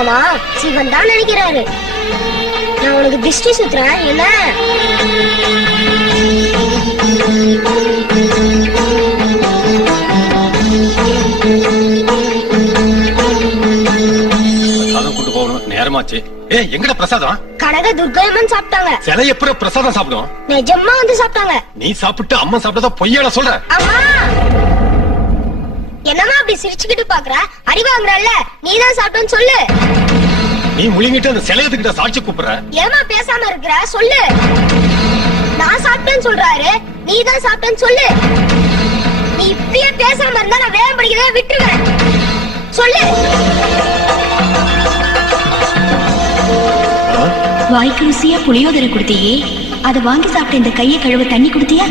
மாமா சிவன் தான் நினைக்கிறாரு. நான் உனக்கு திருஷ்டி சுத்துறேன் என்ன? நேரமாச்சு. எங்கட பிரசாதம்? கனக துர்காயம்மன் சாப்பிட்டாங்க. சிலை எப்பற பிரசாதம் சாப்பிடும்? நிஜமா வந்து சாப்பிட்டாங்க. நீ சாப்பிட்டு அம்மா சாப்பிட்டதா பொய்யால சொல்ற? என்னமா அப்படி சிரிச்சுக்கிட்டு பாக்குற? அடி வாங்குறல்ல, நீதான் சாப்பிட்டேன்னு சொல்லு. நீ முழுங்கிட்டு அந்த சிலையத்துக்கிட்ட சாட்சி கூப்பிடுற. ஏமா பேசாம இருக்கிற? சொல்லு. நான் சாப்பிட்டேன்னு சொல்றாரு, நீதான் சாப்பிட்டேன்னு சொல்லு. நீ இப்படியே பேசாம இருந்தா நான் வேகம் படிக்கிறத விட்டுருவேன். சொல்லு. வாய்க்கு ருசியா புளியோதரை கொடுத்தியே, அதை வாங்கி சாப்பிட்ட இந்த கையை கழுவ தண்ணி கொடுத்தியா?